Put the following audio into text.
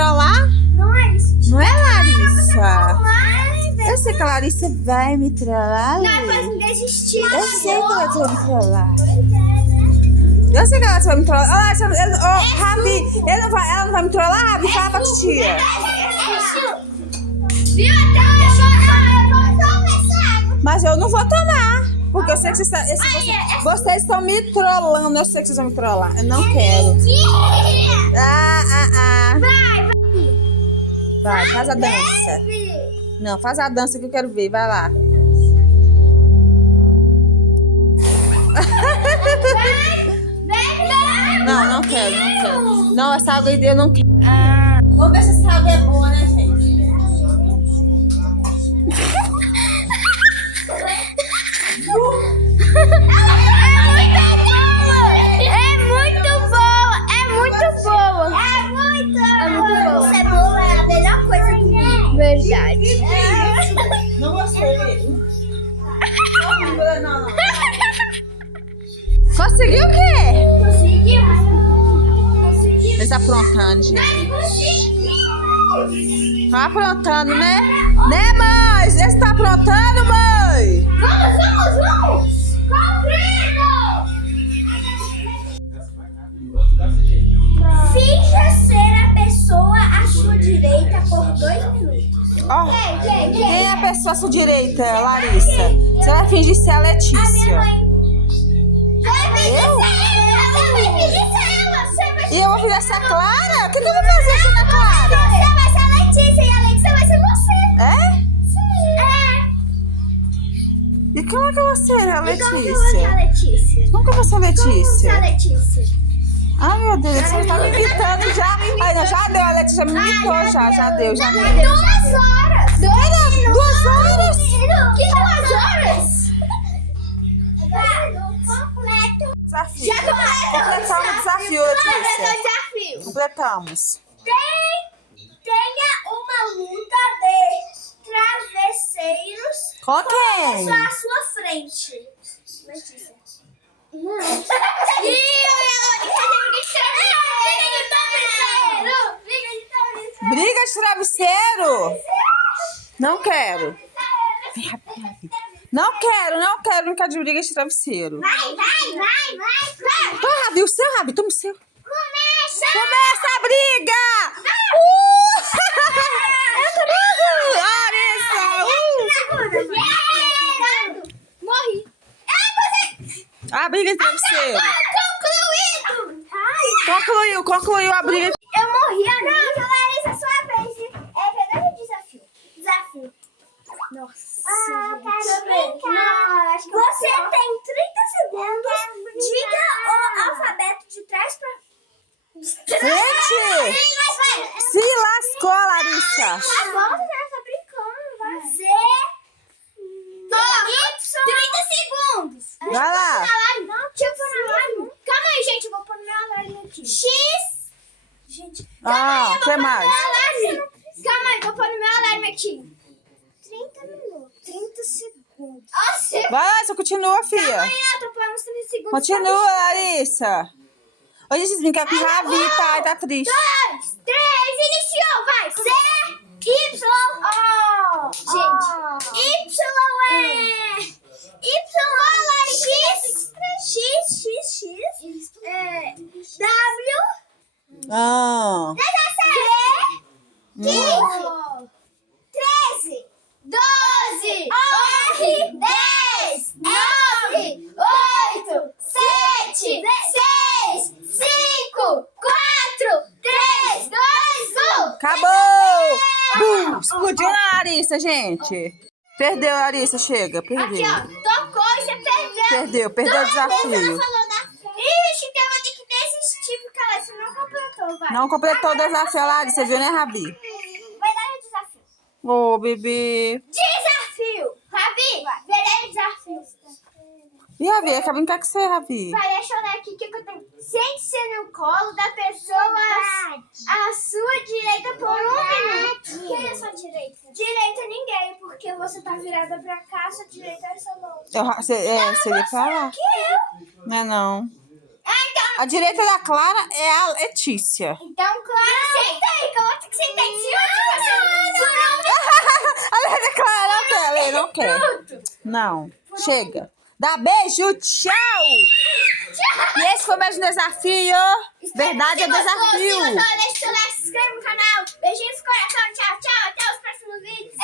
trollar? Não é isso. Não é, Larissa? Ai, Eu sei que a Larissa vai me trollar. não, mas não desistir. Eu sei que ela vai me trollar. Pois é, né? Eu sei que ela vai me trollar. Ó, Larissa, Ravi, ela não vai me trollar, Ravi? Fala pra titia. Viu? Até eu vou tomar essa água. Mas eu não vou tomar. Porque eu sei que vocês estão me trollando. Eu sei que vocês vão me trollar. Eu não quero. Vai. Vai, faz a dança. Não, faz a dança que eu quero ver. Vai lá. Não quero. Não, essa água aí eu não quero. Vamos ver se essa água é boa, né, gente? Cebola é a melhor coisa do mundo. Verdade. Não gostei. Não. Conseguiu o quê? Conseguiu. Ele tá aprontando, gente. Tá aprontando, né? Né, mãe? Você tá aprontando, mãe? Vamos! Finja ser a pessoa à sua direita por 2 minutos. Ó, Quem? quem é a pessoa à sua direita, Larissa? Você vai fingir ser a A minha Letícia. mãe. Eu? Você E eu vou fazer essa Clara? O que eu vou fazer assim na Clara? vai ser a Letícia e a Letícia vai ser você. É? Sim. E como é que eu vou ser a E como que eu vou ser a Letícia? Letícia? Como que eu vou ser a Como você é a Letícia? Letícia? Ai, meu Deus, você tá me imitando já. Ai, não, já deu, a Letícia já me imitou, já deu. 2 horas. 2 horas? Que 2 horas? Completo. Desafio. Já Completamos o desafio, Letícia. Desafio. Completamos. Tenha uma luta de travesseiros Com quem? só à sua frente. Letícia. Não. Briga de travesseiro? Não quero. Não quero brincar de briga de travesseiro. Vai. Vai, Ravi, o seu, Ravi, toma o seu. Começa. Começa a briga! Larissa! Morri. A briga de travesseiro. Concluído. Concluiu a briga. Eu morri agora. Larissa, sua vez. É verdade o desafio. Nossa. Quero brincar. Você tem 30 segundos. Diga o alfabeto de trás pra... Gente! Se lascou, Larissa. Tá bom, já tá brincando. Vai. Z. Y. 30 segundos. Vai lá. Deixa eu pôr no alarme. Calma aí, gente. Eu vou pôr no meu alarme aqui. X. Gente. O que mais? Calma aí, vou pôr no meu alarme aqui. 30 minutos. 30 segundos. Nossa. Vai, Larissa, continua, filha. Amanhã, tô pondo uns 30 segundos. Continua, Larissa. Hoje vocês brincaram com o Ravi, tá triste. 2, 3, iniciou, vai. C, Y, O. Gente, X, W, Ah. 17, 15, 13, 12, 11, 10, 9, 8, 7, 6, 5, 4, 3, 2, 1. Acabou! Bum! Explodiu na Larissa, gente. Perdeu, Larissa, chega. Aqui, Perdeu. ó, tocou e você perdeu. Perdeu o desafio. Ixi, então eu vou ter que desistir, porque ela você não completou, vai. Não completou o desafio, Larissa, viu, né, Rabi? Vai dar o desafio. Ô, bebê. Desafio! Rabi, verdadeiro desafio. E Rabi, quer brincar com você, Rabi? Vai, deixa eu ler aqui o que eu tenho. Sente-se no colo da pessoa à sua direita por 1 minuto. Quem é a sua direita? Direita ninguém, porque você tá virada pra cá, sua direita é sua mão. Seria pra lá. Que eu? Não é não. Ah, então... A direita da Clara é a Letícia. Então, Clara, senta aí que eu vou te outra que você tem ciúme de você. Ela declarou que ela não quer. Pronto. Não, chega. Dá beijo, tchau! E esse foi mais um desafio. Verdade é desafio. Se gostou, deixa seu like, se inscreve no canal. Beijinhos, coração, tchau, tchau. Até os próximos vídeos.